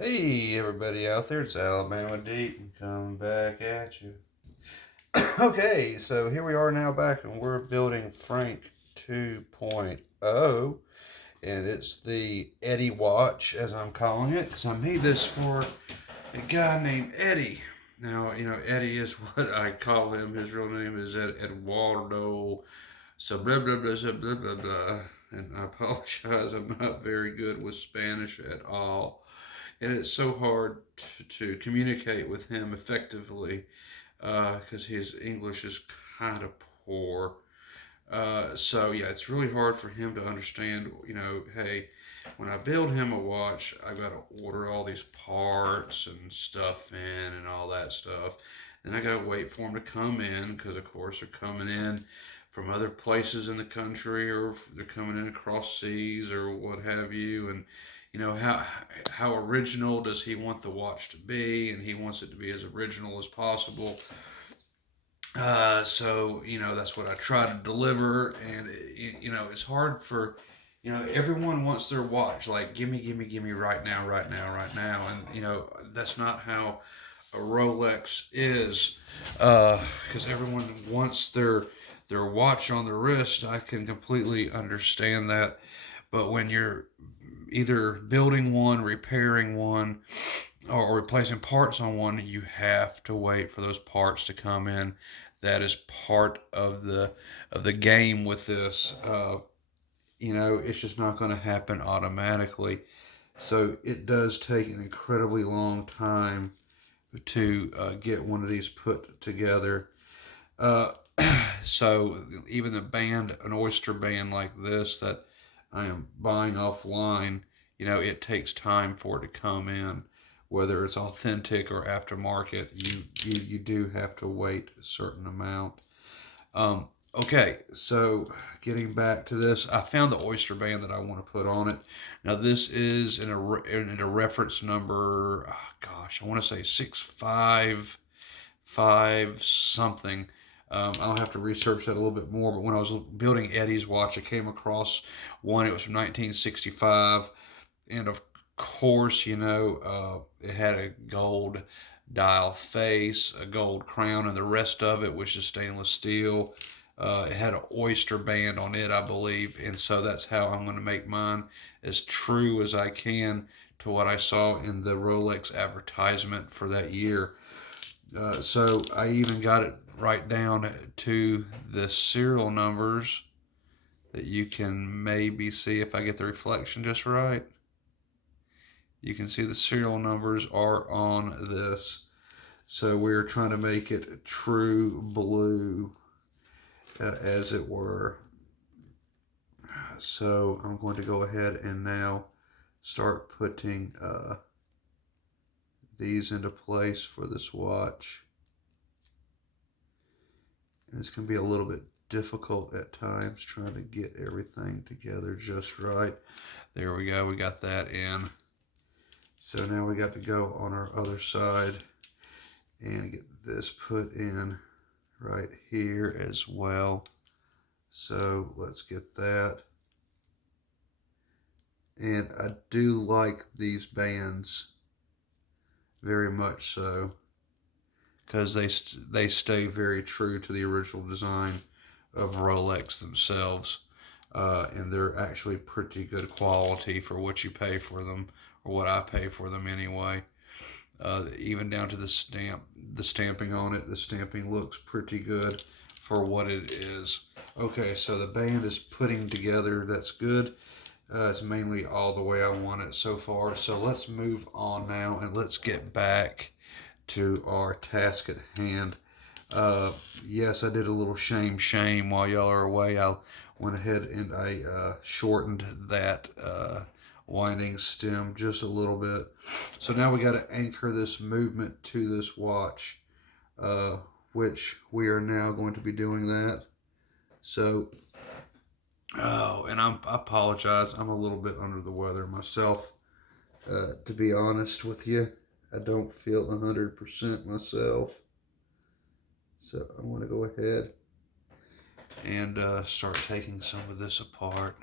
Hey, everybody out there, it's Alabama Deep coming back at you. Okay, so here we are now back, and we're building Frank 2.0, and it's the Eddy watch, as I'm calling it, because I made this for a guy named Eddy. Now, Eddy is what I call him. His real name is Eduardo, so blah, blah, blah, so blah, blah, blah. And I apologize, I'm not very good with Spanish at all, and it's so hard to communicate with him effectively because his English is kind of poor. So yeah, it's really hard for him to understand. Hey, when I build him a watch, I got to order all these parts and stuff in and all that stuff. Then I got to wait for them to come in because, of course, they're coming in from other places in the country, or they're coming in across seas or what have you. And how original does he want the watch to be? And he wants it to be as original as possible. So that's what I try to deliver, and it's hard for everyone wants their watch like give me right now, right now, right now, and that's not how a Rolex is, because everyone wants their watch on their wrist. I can completely understand that, but when you're either building one, repairing one, or replacing parts on one, you have to wait for those parts to come in. That is part of the game with this. It's just not going to happen automatically. So it does take an incredibly long time to get one of these put together. Uh, so even an oyster band like this that I am buying offline, it takes time for it to come in. Whether it's authentic or aftermarket, you do have to wait a certain amount. Okay, so getting back to this, I found the oyster band that I want to put on it. Now this is in a reference number. Oh gosh, I want to say 655 something. I'll have to research that a little bit more. But when I was building Eddy's watch, I came across one. It was from 1965, and of course, it had a gold dial face, a gold crown, and the rest of it was just stainless steel. It had an oyster band on it, I believe, and so that's how I'm going to make mine as true as I can to what I saw in the Rolex advertisement for that year. So I even got it right down to the serial numbers that you can maybe see if I get the reflection just right. You can see the serial numbers are on this. So we're trying to make it true blue, as it were. So I'm going to go ahead and now start putting these into place for this watch. And it's going to be a little bit difficult at times trying to get everything together just right. There we go. We got that in. So now we got to go on our other side and get this put in right here as well. So let's get that. And I do like these bands very much so, because they stay very true to the original design of Rolex themselves, and they're actually pretty good quality for what you pay for them, or what I pay for them anyway. Even down to the stamping on it. The stamping looks pretty good for what it is. Okay, so the band is putting together. That's good. It's mainly all the way I want it so far. So let's move on now and let's get back to our task at hand. Yes, I did a little shame while y'all are away. I went ahead and I shortened that winding stem just a little bit. So now we got to anchor this movement to this watch, which we are now going to be doing that. So, and I apologize. I'm a little bit under the weather myself. To be honest with you, I don't feel 100% myself. So I'm going to go ahead and start taking some of this apart.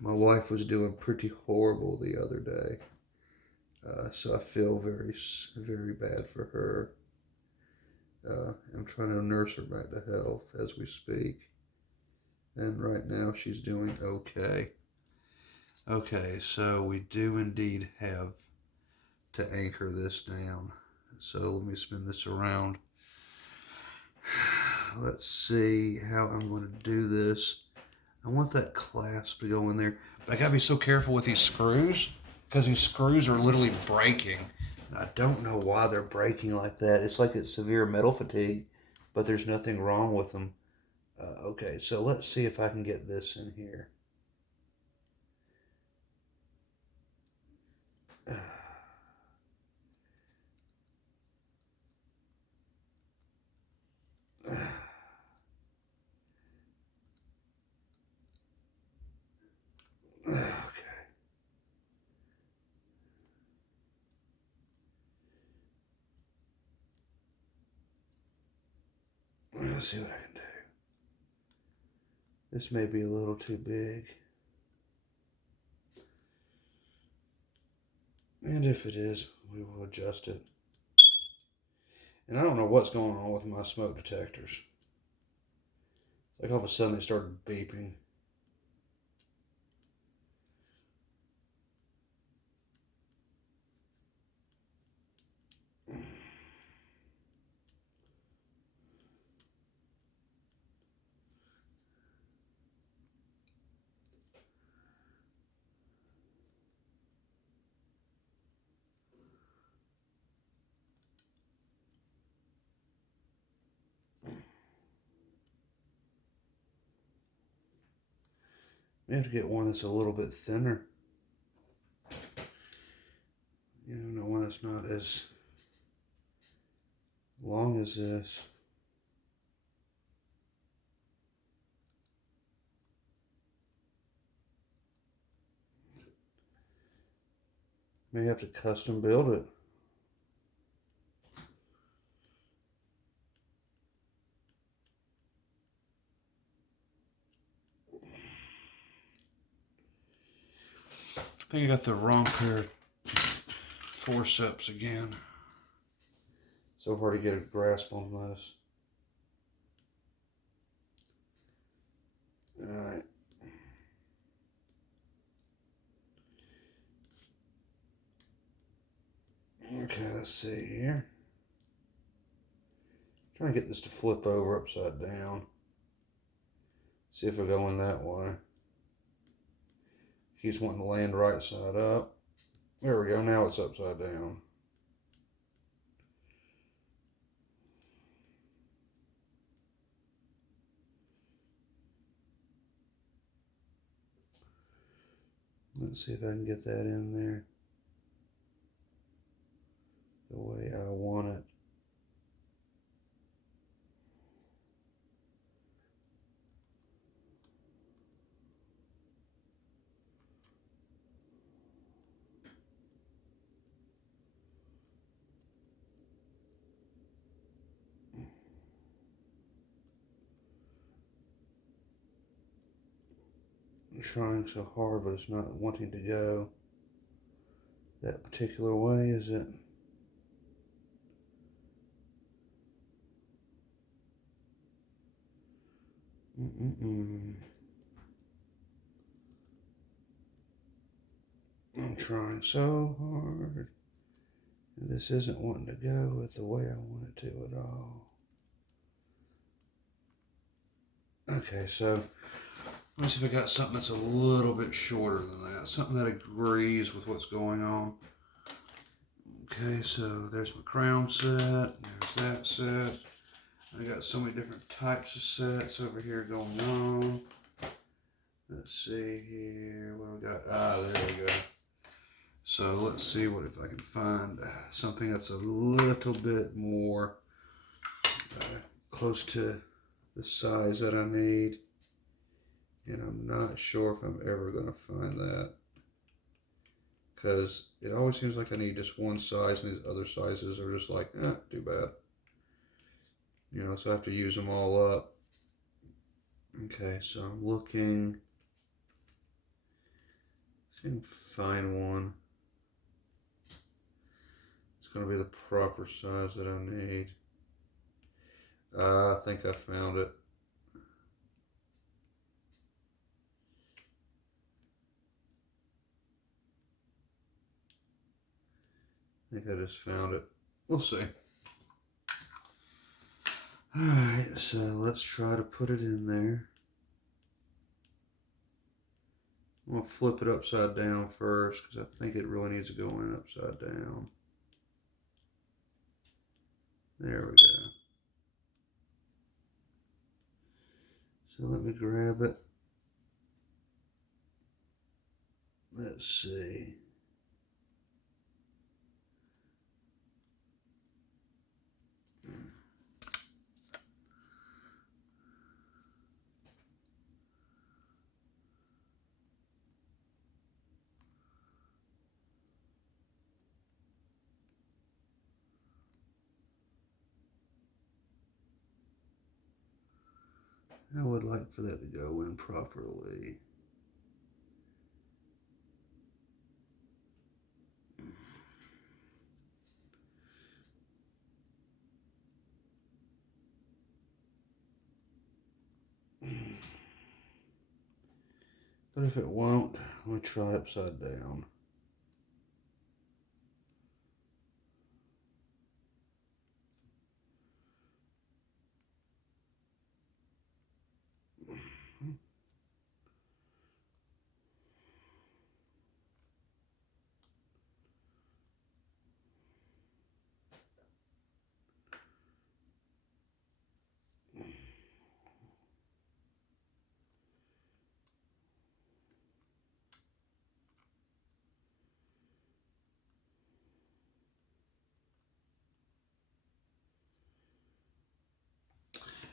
My wife was doing pretty horrible the other day. So I feel very, very bad for her. I'm trying to nurse her back to health as we speak. And right now she's doing okay. Okay, so we do indeed have to anchor this down. So let me spin this around. Let's see how I'm going to do this. I want that clasp to go in there. But I got to be so careful with these screws because these screws are literally breaking. I don't know why they're breaking like that. It's like it's severe metal fatigue, but there's nothing wrong with them. Okay, so let's see if I can get this in here. Okay. Let's see what I can do. This may be a little too big. And if it is, we will adjust it. And I don't know what's going on with my smoke detectors. Like all of a sudden they started beeping. We have to get one that's a little bit thinner. You know, one that's not as long as this. May have to custom build it. I think I got the wrong pair of forceps again. So hard to get a grasp on this. Alright. Okay, let's see here. Trying to get this to flip over upside down. See if it'll go in that way. Keeps wanting to land right side up. There we go, now it's upside down. Let's see if I can get that in there the way I want it. I'm trying so hard, but it's not wanting to go that particular way, is it? I'm trying so hard, and this isn't wanting to go with the way I want it to at all. Okay, so let me see if I got something that's a little bit shorter than that. Something that agrees with what's going on. Okay, so there's my crown set. There's that set. I got so many different types of sets over here going on. Let's see here. What we got? Ah, there we go. So let's see what if I can find something that's a little bit more close to the size that I need. And I'm not sure if I'm ever going to find that. Because it always seems like I need just one size and these other sizes are just like, too bad. You know, so I have to use them all up. Okay, so I'm looking. See if I can find one. going to be the proper size that I need. I think I found it. I think I just found it. We'll see. Alright, so let's try to put it in there. I'm going to flip it upside down first because I think it really needs to go in upside down. There we go. So let me grab it. Let's see. I would like for that to go in properly. But if it won't, let me try upside down.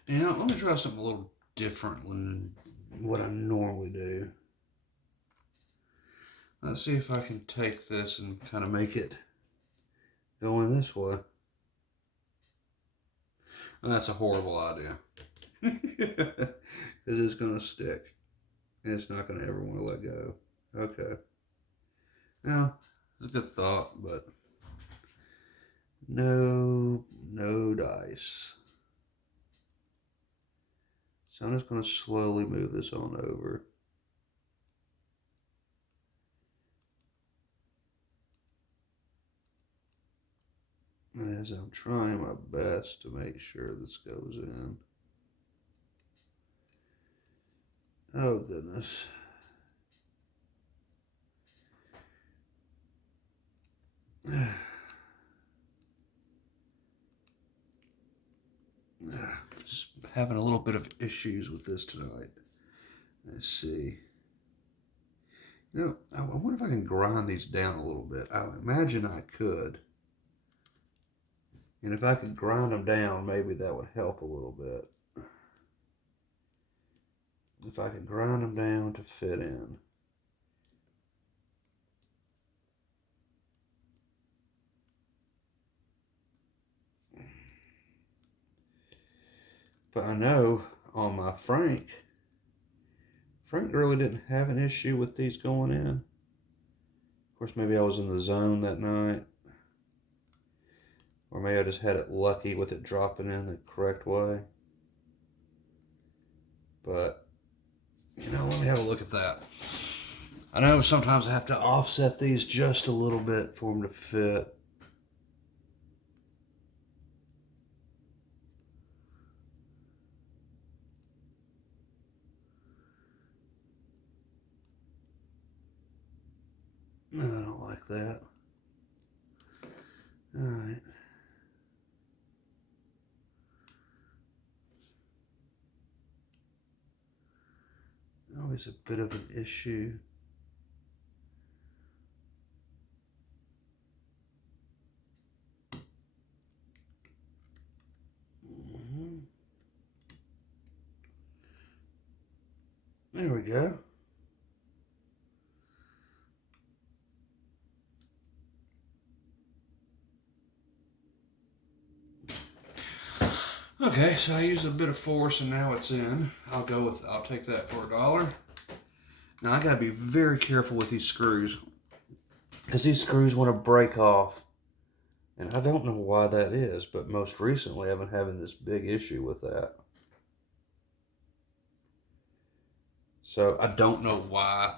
You know, let me try something a little different than what I normally do. Let's see if I can take this and kind of make it go in this way. And that's a horrible idea. Because it's going to stick. And it's not going to ever want to let go. Okay. Now, it's a good thought, but no dice. So I'm just going to slowly move this on over. And as I'm trying my best to make sure this goes in. Oh, goodness. Just having a little bit of issues with this tonight. Let's see. You know, I wonder if I can grind these down a little bit. I imagine I could. And if I could grind them down, maybe that would help a little bit. If I could grind them down to fit in. But I know on my Frank really didn't have an issue with these going in. Of course, maybe I was in the zone that night. Or maybe I just had it lucky with it dropping in the correct way. But, you know, let me have a look at that. I know sometimes I have to offset these just a little bit for them to fit. No, I don't like that. All right. Always a bit of an issue. There we go. Okay, so I used a bit of force and now it's in. I'll take that for $1. Now I gotta be very careful with these screws because these screws want to break off And I don't know why that is, but most recently I've been having this big issue with that. So I don't know why.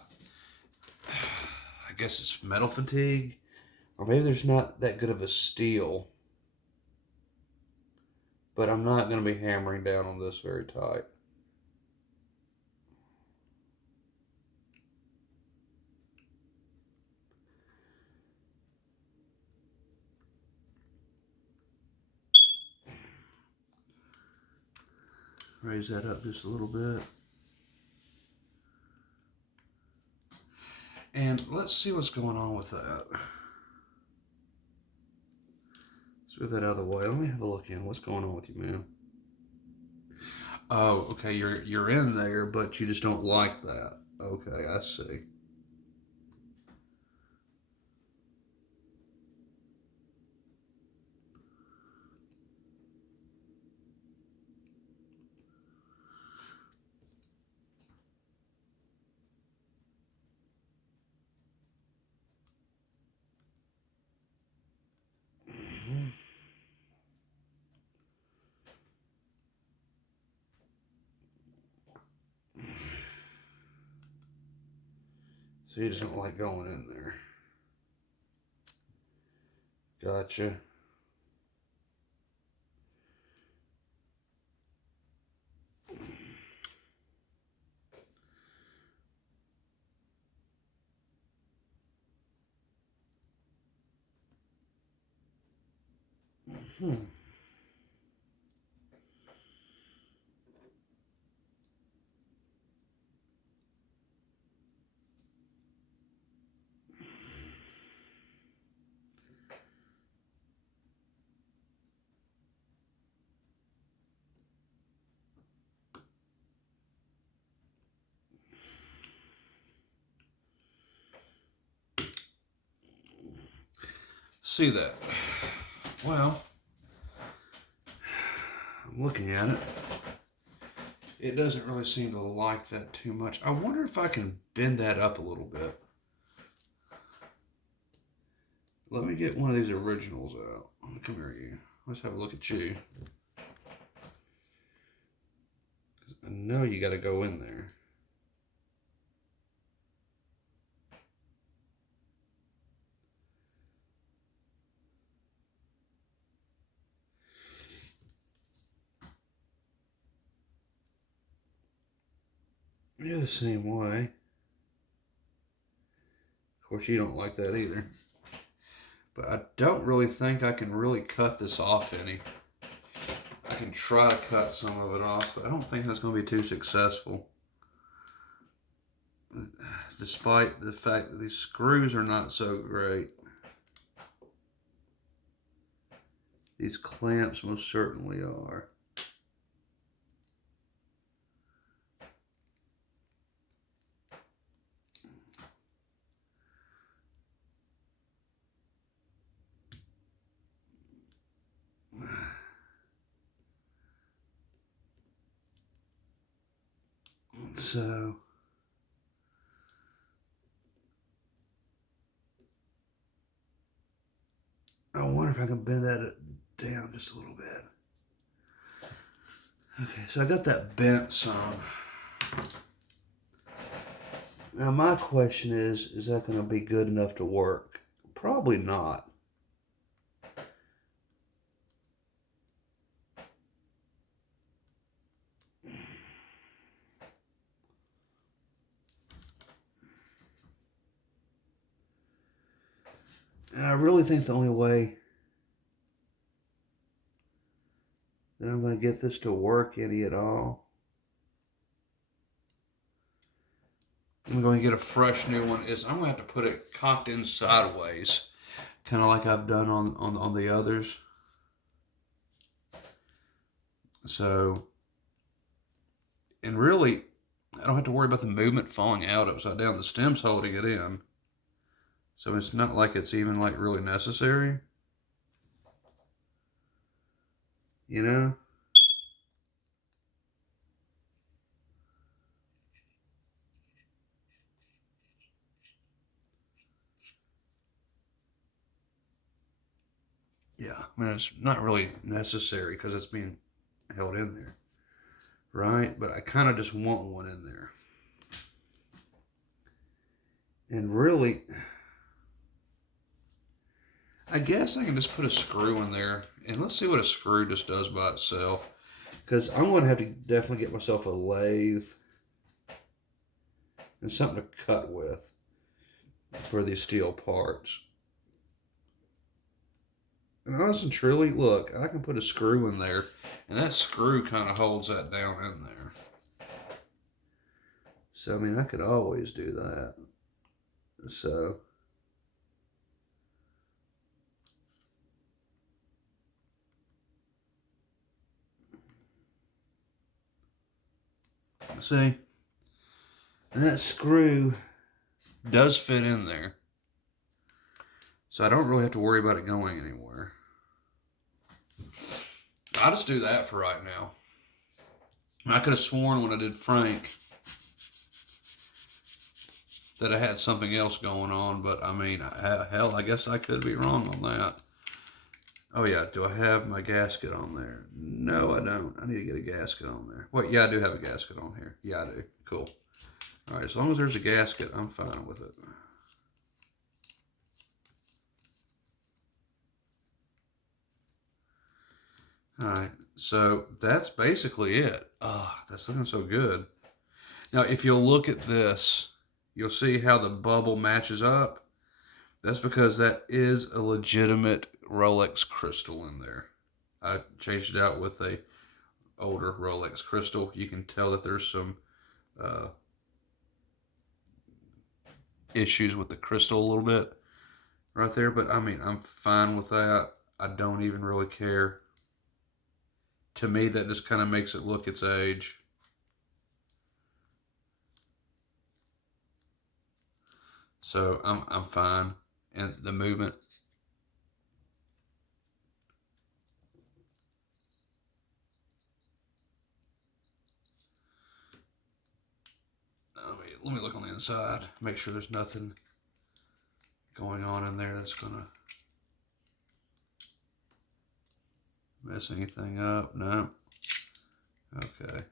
I guess it's metal fatigue. Or maybe there's not that good of a steel. But I'm not going to be hammering down on this very tight. Raise that up just a little bit. And let's see what's going on with that. Let's move that out of the way. Let me have a look in. What's going on with you, man? Oh, okay. You're in there, but you just don't like that. Okay, I see. So you just don't like going in there. Gotcha. See that? Well, I'm looking at it. It doesn't really seem to like that too much. I wonder if I can bend that up a little bit. Let me get one of these originals out. Come here, you. Let's have a look at you. I know you got to go in there. You're the same way. Of course, you don't like that either. But I don't really think I can really cut this off any. I can try to cut some of it off, but I don't think that's going to be too successful. Despite the fact that these screws are not so great. These clamps most certainly are. So I wonder if I can bend that down just a little bit. Okay, so I got that bent some. Now my question is that going to be good enough to work? Probably not. And I really think the only way that I'm going to get this to work any at all, I'm going to get a fresh new one, is I'm going to have to put it cocked in sideways, kind of like I've done on the others. So, and really, I don't have to worry about the movement falling out upside down. The stem's holding it in. So it's not like it's even like really necessary. You know? Yeah, I mean, it's not really necessary because it's being held in there, right? But I kind of just want one in there. And really, I guess I can just put a screw in there. And let's see what a screw just does by itself. Because I'm going to have to definitely get myself a lathe and something to cut with for these steel parts. And honestly, truly, look, I can put a screw in there, and that screw kind of holds that down in there. So, I mean, I could always do that. So, see, and that screw does fit in there. So I don't really have to worry about it going anywhere. I'll just do that for right now. I could have sworn when I did Frank that I had something else going on, but I mean, hell, I guess I could be wrong on that. Oh yeah, do I have my gasket on there? No, I don't. I need to get a gasket on there. Wait, yeah, I do have a gasket on here. Yeah, I do. Cool. All right, as long as there's a gasket, I'm fine with it. All right, so that's basically it. Ah, that's looking so good. Now, if you'll look at this, you'll see how the bubble matches up. That's because that is a legitimate Rolex crystal in there. I changed it out with a older Rolex crystal. You can tell that there's some uh, issues with the crystal a little bit right there, but I mean, I'm fine with that. I don't even really care. To me, that just kind of makes it look its age. So I'm fine. And the movement. Let me look on the inside. Make sure there's nothing going on in there that's gonna mess anything up. No. Okay.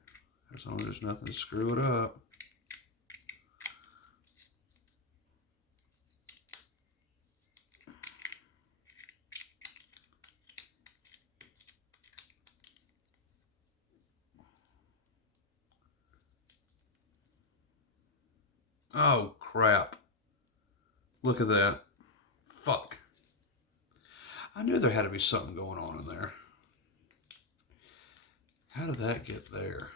As long as there's nothing to screw it up. Oh, crap. Look at that. Fuck. I knew there had to be something going on in there. How did that get there?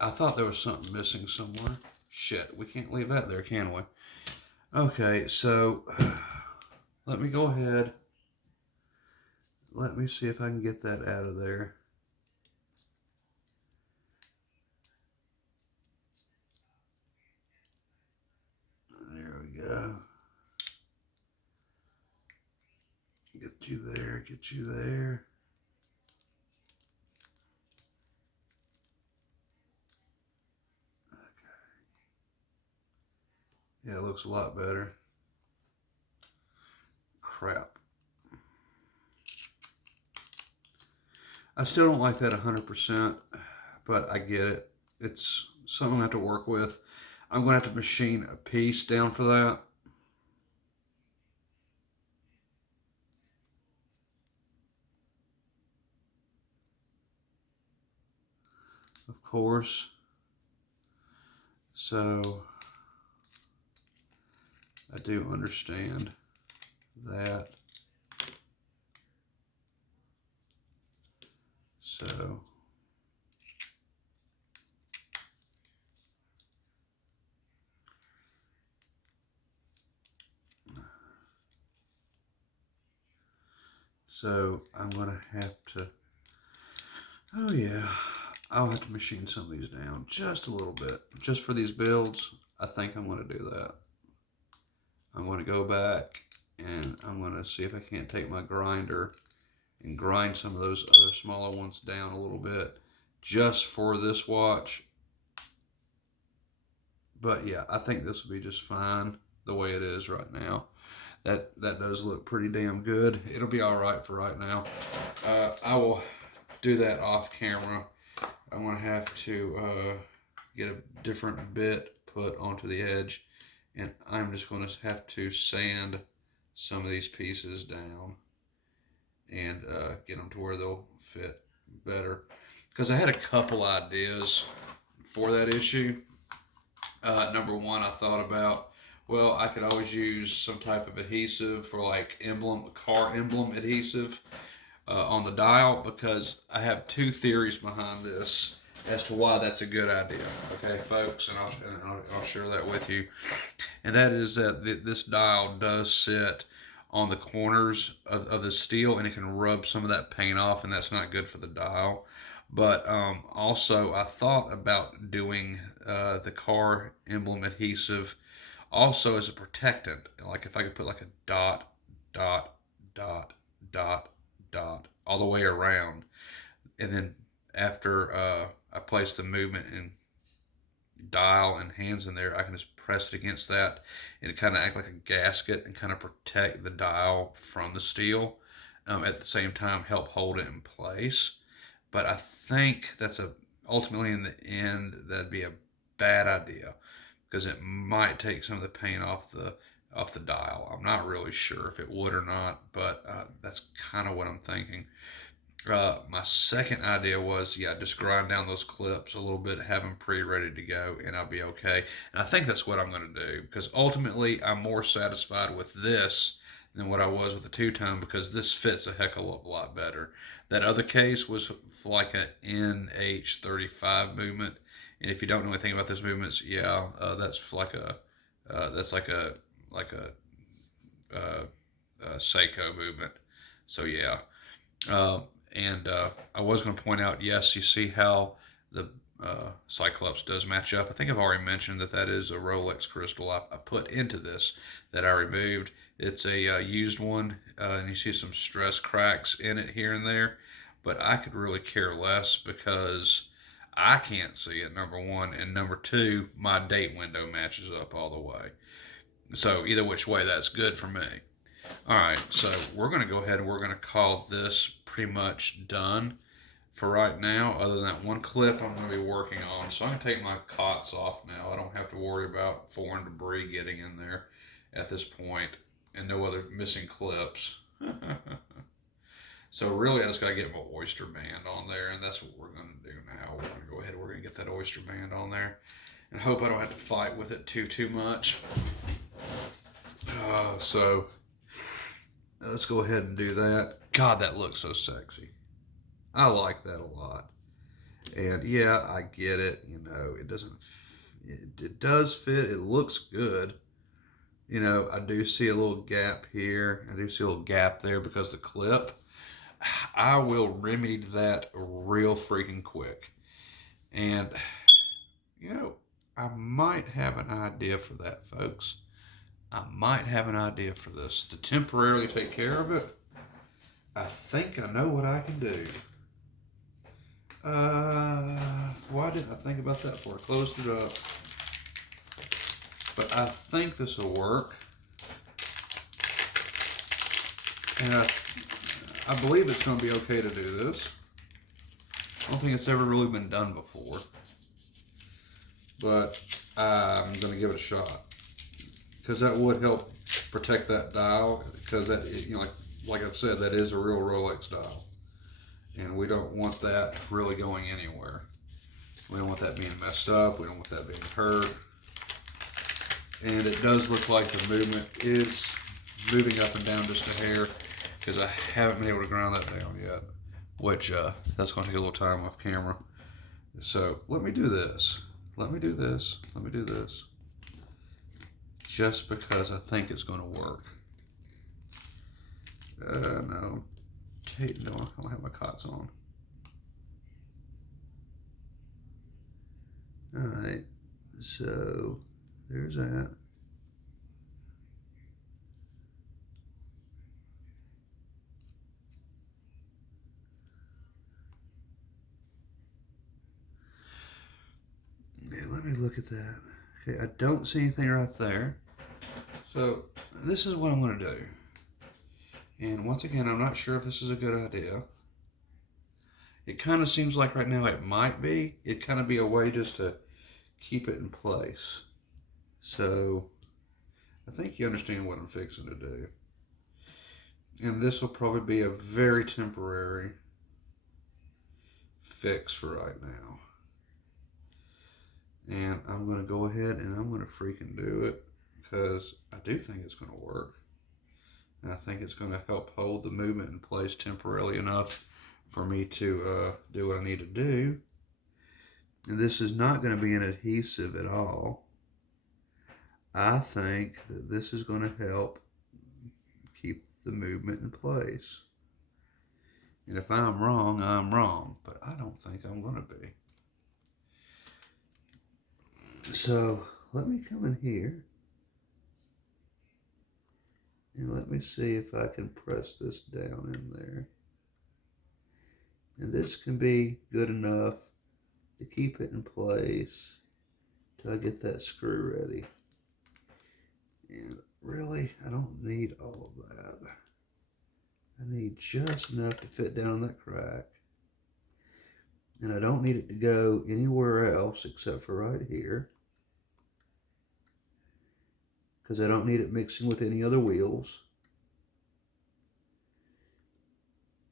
I thought there was something missing somewhere. Shit, we can't leave that there, can we? Okay, so let me go ahead. Let me see if I can get that out of there. There we go. Get you there, get you there. Okay. Yeah, it looks a lot better. Crap. I still don't like that 100%, but I get it. It's something I have to work with. I'm going to have to machine a piece down for that. Of course. So I do understand that. So I'm going to have to, oh yeah, I'll have to machine some of these down just a little bit. Just for these builds, I think I'm going to do that. I'm going to go back and I'm going to see if I can't take my grinder and grind some of those other smaller ones down a little bit just for this watch. But yeah, I think this will be just fine the way it is right now. that does look pretty damn good. It'll be all right for right now. I will do that off camera. I'm going to have to get a different bit put onto the edge, and I'm just going to have to sand some of these pieces down and get them to where they'll fit better. Because I had a couple ideas for that issue. Number one, I thought about, well, I could always use some type of adhesive for like car emblem adhesive on the dial, because I have two theories behind this as to why that's a good idea. Okay, folks, and I'll share that with you. And that is that this dial does sit on the corners of the steel, and it can rub some of that paint off, and that's not good for the dial. But also, I thought about doing the car emblem adhesive also as a protectant. Like if I could put like a dot, dot, dot, dot, dot all the way around, and then after I place the movement and dial and hands in there, I can just press it against that, and it kind of act like a gasket and kind of protect the dial from the steel. At the same time, help hold it in place. But I think that's ultimately in the end that'd be a bad idea, because it might take some of the paint off the dial. I'm not really sure if it would or not, but that's kind of what I'm thinking. My second idea was, yeah, just grind down those clips a little bit, have them pre-ready to go, and I'll be okay. And I think that's what I'm going to do, because ultimately I'm more satisfied with this than what I was with the two-tone, because this fits a heck of a lot better. That other case was like an NH35 movement, and if you don't know anything about those movements, yeah, that's like a Seiko movement. So yeah. And I was going to point out, yes, you see how the Cyclops does match up. I think I've already mentioned that is a Rolex crystal I put into this that I removed. It's a used one, and you see some stress cracks in it here and there, but I could really care less because I can't see it, number one, and number two, my date window matches up all the way. So either which way, that's good for me. All right, so we're going to go ahead and we're going to call this pretty much done for right now, other than that one clip I'm going to be working on. So I'm going to take my cots off now. I don't have to worry about foreign debris getting in there at this point, and no other missing clips. So really, I just got to get my oyster band on there, and that's what we're going to do now. We're going to go ahead and we're going to get that oyster band on there, and hope I don't have to fight with it too much. So let's go ahead and do that. God, that looks so sexy. I like that a lot. And yeah, I get it. You know, it doesn't. It does fit. It looks good. You know, I do see a little gap here. I do see a little gap there because the clip. I will remedy that real freaking quick. And, you know, I might have an idea for that, folks. I might have an idea for this to temporarily take care of it. I think I know what I can do. Why didn't I think about that before I closed it up? But I think this will work. And I believe it's going to be okay to do this. I don't think it's ever really been done before. But I'm going to give it a shot, because that would help protect that dial, because that, you know, like I've said, that is a real Rolex dial, and we don't want that really going anywhere. We don't want that being messed up. We don't want that being hurt. And it does look like the movement is moving up and down just a hair, because I haven't been able to ground that down yet, which that's going to take a little time off camera. So let me do this. Let me do this. Let me do this. Just because I think it's going to work. No, I don't have my cots on. All right, so there's that. Yeah, let me look at that. Okay, I don't see anything right there. So this is what I'm going to do. And once again, I'm not sure if this is a good idea. It kind of seems like right now it might be. It'd kind of be a way just to keep it in place. So I think you understand what I'm fixing to do. And this will probably be a very temporary fix for right now. And I'm going to go ahead and I'm going to freaking do it because I do think it's going to work. And I think it's going to help hold the movement in place temporarily enough for me to do what I need to do. And this is not going to be an adhesive at all. I think that this is going to help keep the movement in place. And if I'm wrong, I'm wrong. But I don't think I'm going to be. So let me come in here. And let me see if I can press this down in there. And this can be good enough to keep it in place till I get that screw ready. And really, I don't need all of that. I need just enough to fit down that crack. And I don't need it to go anywhere else except for right here, because I don't need it mixing with any other wheels.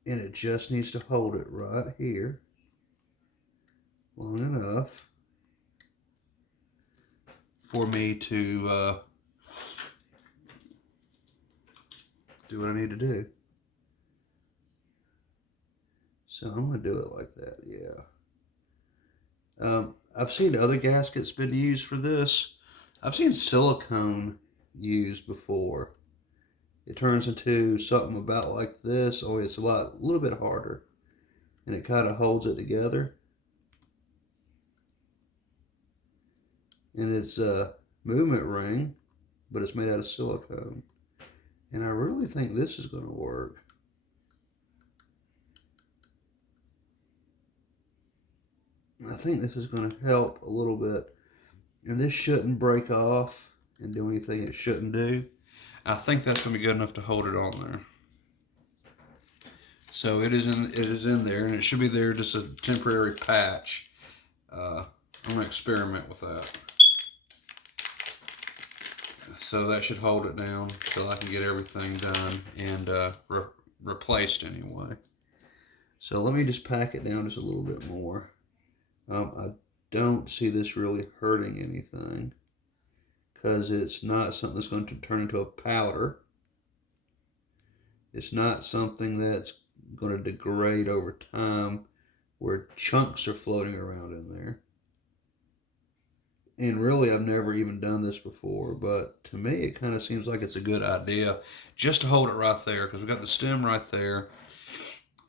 And it just needs to hold it right here long enough for me to do what I need to do. So I'm going to do it like that, yeah. I've seen other gaskets been used for this. I've seen silicone used before. It turns into something about like this, only it's a little bit harder. And it kind of holds it together. And it's a movement ring, but it's made out of silicone. And I really think this is going to work. I think this is going to help a little bit. And this shouldn't break off and do anything it shouldn't do. I think that's going to be good enough to hold it on there. So it is in there, and it should be there just a temporary patch. I'm going to experiment with that. So that should hold it down till I can get everything done and replaced anyway. So let me just pack it down just a little bit more. I don't see this really hurting anything because it's not something that's going to turn into a powder. It's not something that's going to degrade over time where chunks are floating around in there. And really, I've never even done this before, but to me, it kind of seems like it's a good idea just to hold it right there, because we've got the stem right there,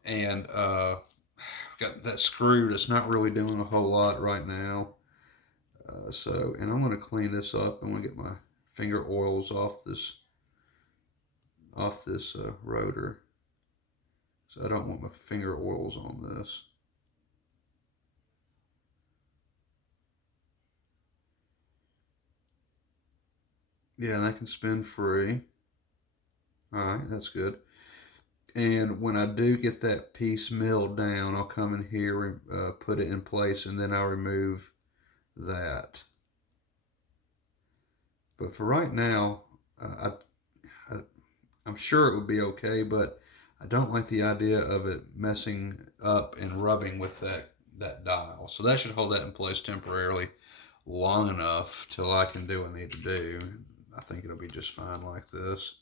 and we've got that screw that's not really doing a whole lot right now. And I'm going to clean this up. I'm going to get my finger oils off this rotor. So I don't want my finger oils on this. Yeah, and that can spin free. Alright, that's good. And when I do get that piece milled down, I'll come in here and put it in place, and then I'll remove that. But for right now, I'm sure it would be okay, but I don't like the idea of it messing up and rubbing with that dial. So that should hold that in place temporarily long enough till I can do what I need to do. I think it'll be just fine like this.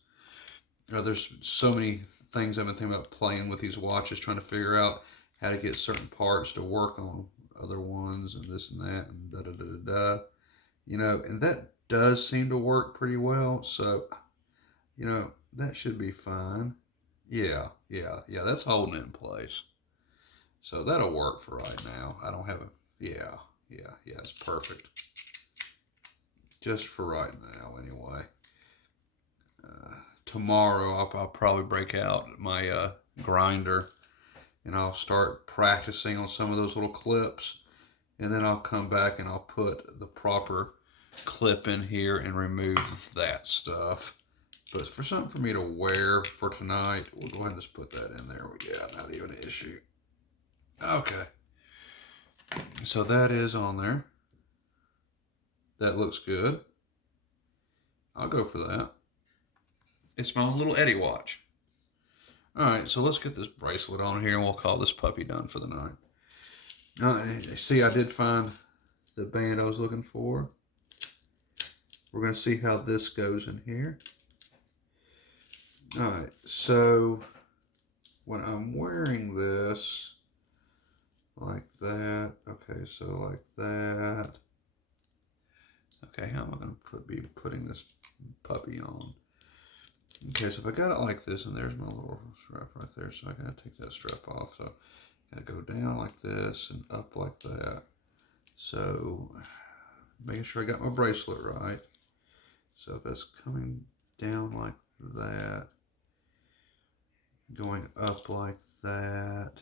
There's so many things I've been thinking about playing with these watches, trying to figure out how to get certain parts to work on other ones and this and that and da-da-da-da-da. You know, and that does seem to work pretty well. So, you know, that should be fine. Yeah, that's holding it in place. So that'll work for right now. I don't have yeah, it's perfect. Just for right now, anyway. Tomorrow, I'll probably break out my grinder, and I'll start practicing on some of those little clips, and then I'll come back and I'll put the proper clip in here and remove that stuff. But for something for me to wear for tonight, we'll go ahead and just put that in there. Yeah, not even an issue. Okay. So that is on there. That looks good. I'll go for that. It's my own little Eddy watch. Alright, so let's get this bracelet on here and we'll call this puppy done for the night. See, I did find the band I was looking for. We're going to see how this goes in here. Alright, so when I'm wearing this, like that, okay, so like that. Okay, how am I going to be putting this puppy on? Okay, so if I got it like this, and there's my little strap right there, so I gotta take that strap off. So I gotta go down like this and up like that. So making sure I got my bracelet right. So if that's coming down like that, going up like that.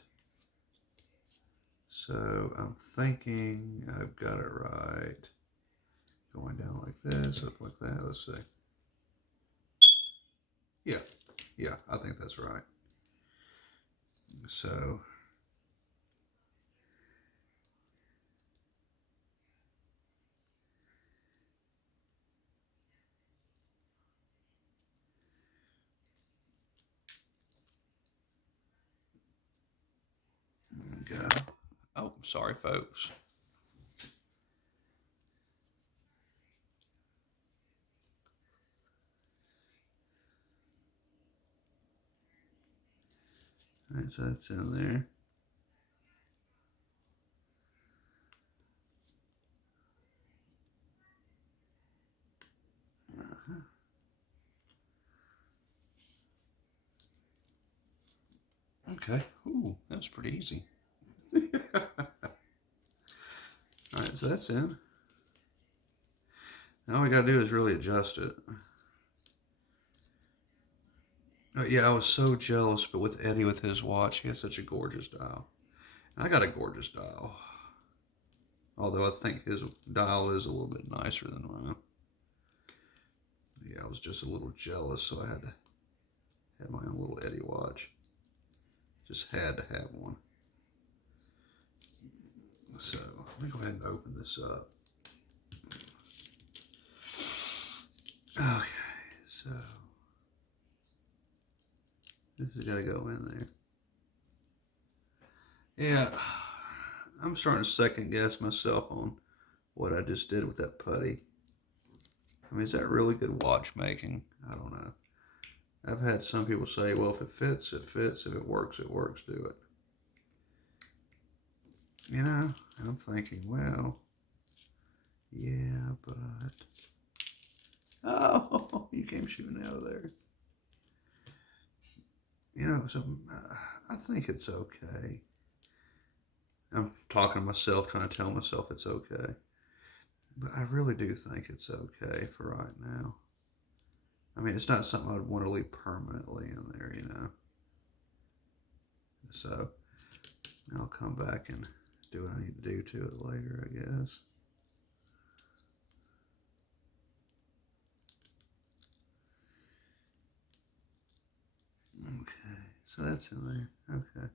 So I'm thinking I've got it right. Going down like this, up like that. Let's see. Yeah, I think that's right. So there we go. Oh, sorry, folks. All right, so that's in there. Okay. Ooh, that was pretty easy. All right, so that's in. Now all we gotta do is really adjust it. Yeah, I was so jealous, but with Eddy with his watch, he has such a gorgeous dial. And I got a gorgeous dial. Although I think his dial is a little bit nicer than mine. Yeah, I was just a little jealous, so I had to have my own little Eddy watch. Just had to have one. So let me go ahead and open this up. Okay, so this has got to go in there. Yeah, I'm starting to second guess myself on what I just did with that putty. I mean, is that really good watchmaking? I don't know. I've had some people say, well, if it fits, it fits. If it works, it works. Do it. You know, I'm thinking, well, yeah, but... Oh, you came shooting out of there. You know, so I think it's okay. I'm talking to myself, trying to tell myself it's okay. But I really do think it's okay for right now. I mean, it's not something I'd want to leave permanently in there, you know. So I'll come back and do what I need to do to it later, I guess. Okay, so that's in there. Okay.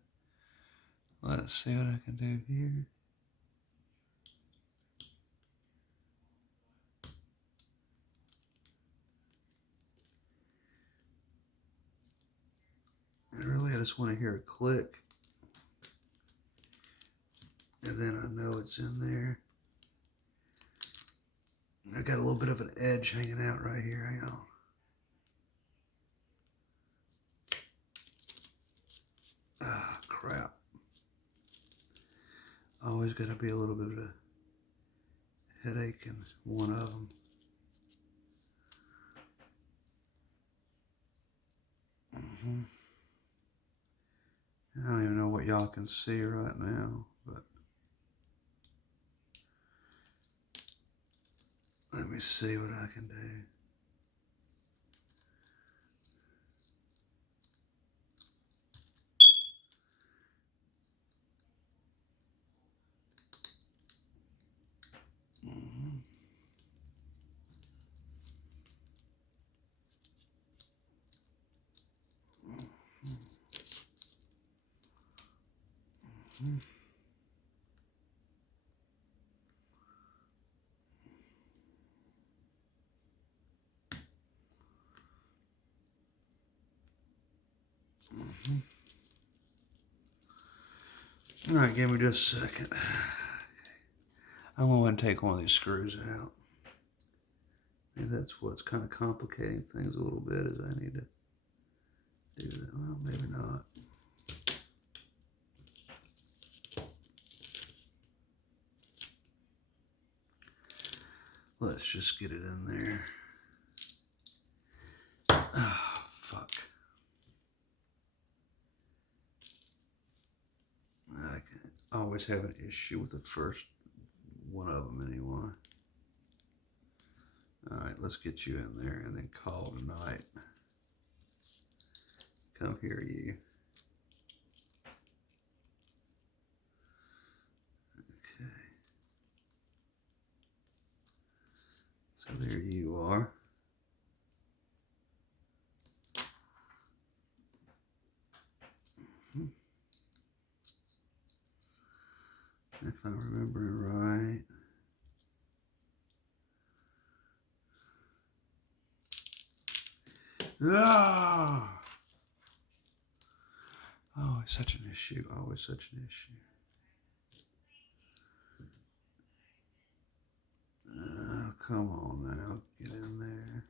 Let's see what I can do here. And really, I just want to hear a click. And then I know it's in there. I got a little bit of an edge hanging out right here. Hang on. Ah, crap. Always got to be a little bit of a headache in one of them. I don't even know what y'all can see right now, but let me see what I can do. All right, give me just a second. I'm going to take one of these screws out. Maybe that's what's kind of complicating things a little bit, is I need to do that. Well, maybe not. Let's just get it in there. Oh, fuck. I always have an issue with the first one of them anyway. All right, let's get you in there and then call it a night. Come here, you. Okay. So there you are. If I remember right. Ah! Oh, it's such an issue. Always such an issue. Oh, come on now. Get in there.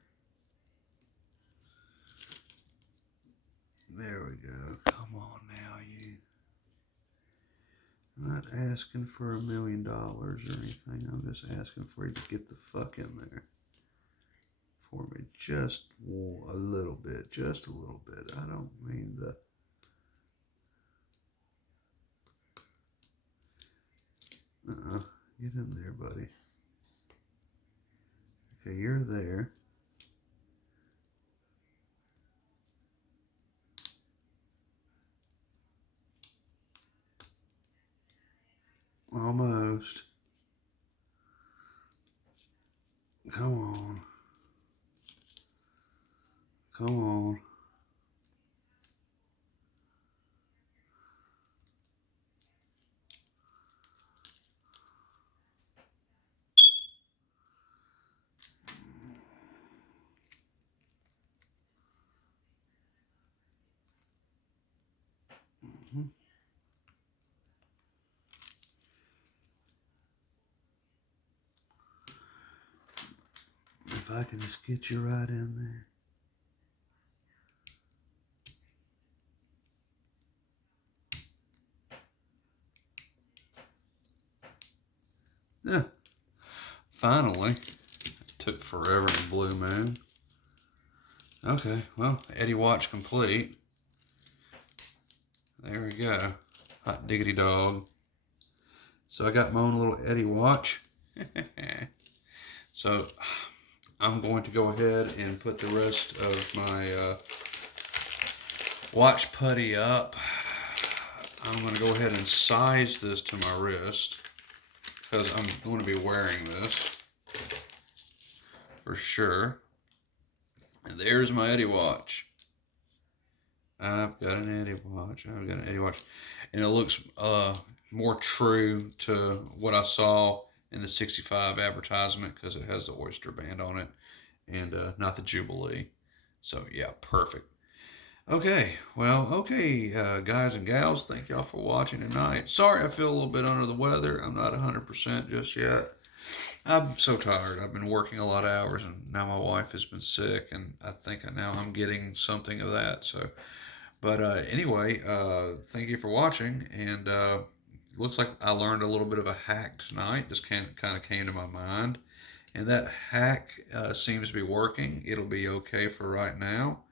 There we go. Come on now, you. I'm not asking for $1 million or anything. I'm just asking for you to get the fuck in there for me. Just a little bit. Just a little bit. I don't mean the... Get in there, buddy. Okay, you're there. Almost. Come on. Come on. If I can just get you right in there. Yeah. Finally. It took forever in the blue moon. Okay, well, Eddy watch complete. There we go. Hot diggity dog. So I got my own little Eddy watch. So I'm going to go ahead and put the rest of my watch putty up. I'm going to go ahead and size this to my wrist because I'm going to be wearing this for sure. And there's my Eddy watch. I've got an Eddy watch. I've got an Eddy watch. And it looks more true to what I saw in the 65 advertisement because it has the oyster band on it and not the Jubilee. So, yeah, perfect. Okay, well, okay, guys and gals, thank y'all for watching tonight. Sorry I feel a little bit under the weather. I'm not 100% just yet. I'm so tired. I've been working a lot of hours, and now my wife has been sick, and I think now I'm getting something of that. So, but anyway, thank you for watching, and looks like I learned a little bit of a hack tonight. Just kind of came to my mind, and that hack seems to be working. It'll be okay for right now.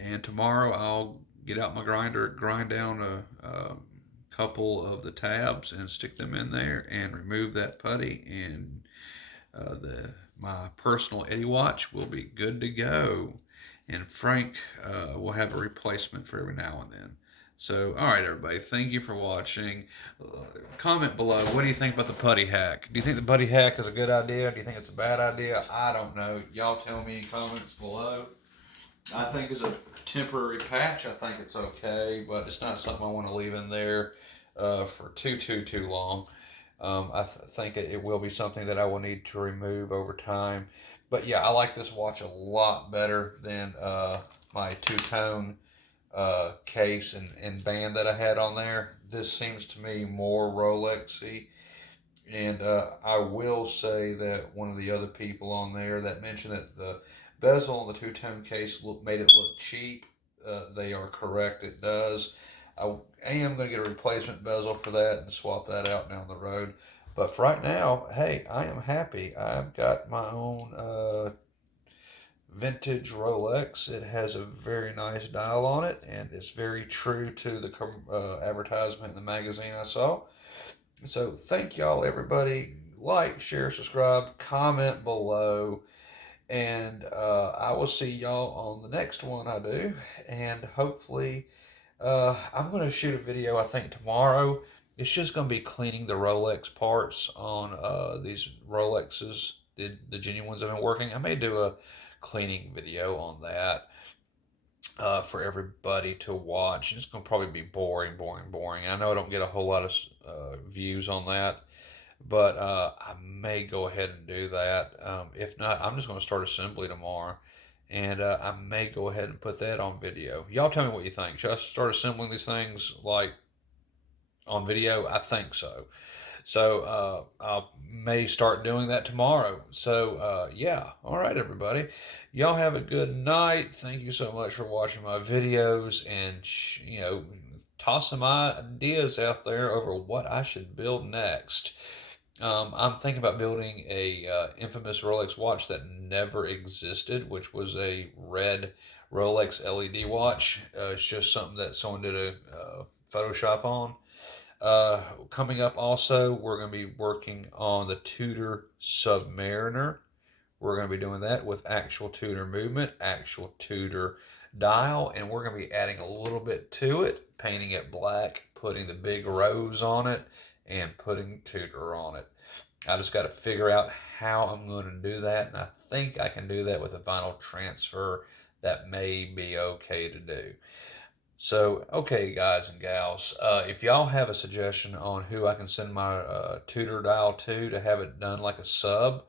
And tomorrow I'll get out my grinder, grind down a couple of the tabs and stick them in there and remove that putty, and my personal Eddy watch will be good to go. And Frank will have a replacement for every now and then. So, all right, everybody, thank you for watching. Comment below, what do you think about the putty hack? Do you think the putty hack is a good idea? Do you think it's a bad idea? I don't know. Y'all tell me in comments below. I think it's a temporary patch, I think it's okay, but it's not something I want to leave in there for too long. I think it will be something that I will need to remove over time. But yeah, I like this watch a lot better than my two-tone case and band that I had on there. This seems to me more Rolexy. And I will say that one of the other people on there that mentioned that the bezel on the two-tone case made it look cheap. They are correct. It does. I am going to get a replacement bezel for that and swap that out down the road. But for right now, hey, I am happy. I've got my own vintage Rolex. It has a very nice dial on it, and it's very true to the advertisement in the magazine I saw. So thank y'all, everybody. Like, share, subscribe, comment below, and I will see y'all on the next one I do. And hopefully, I'm going to shoot a video, I think, tomorrow. It's just going to be cleaning the Rolex parts on these Rolexes, the genuine ones I've been working. I may do a cleaning video on that for everybody to watch. It's going to probably be boring. I know I don't get a whole lot of views on that, but I may go ahead and do that. If not, I'm just going to start assembly tomorrow, and I may go ahead and put that on video. Y'all tell me what you think. Should I start assembling these things like on video? I think so. So I may start doing that tomorrow. So yeah, all right, everybody. Y'all have a good night. Thank you so much for watching my videos and toss some ideas out there over what I should build next. I'm thinking about building a infamous Rolex watch that never existed, which was a red Rolex LED watch. It's just something that someone did a Photoshop on. Coming up also, we're going to be working on the Tudor Submariner. We're going to be doing that with actual Tudor movement, actual Tudor dial, and we're going to be adding a little bit to it, painting it black, putting the big rose on it, and putting Tudor on it. I just got to figure out how I'm going to do that, and I think I can do that with a vinyl transfer. That may be okay to do. So, okay, guys and gals, if y'all have a suggestion on who I can send my Tudor dial to have it done like a sub,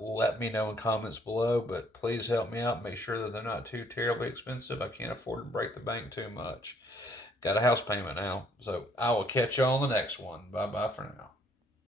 let me know in comments below. But please help me out. Make sure that they're not too terribly expensive. I can't afford to break the bank too much. Got a house payment now. So I will catch y'all on the next one. Bye-bye for now.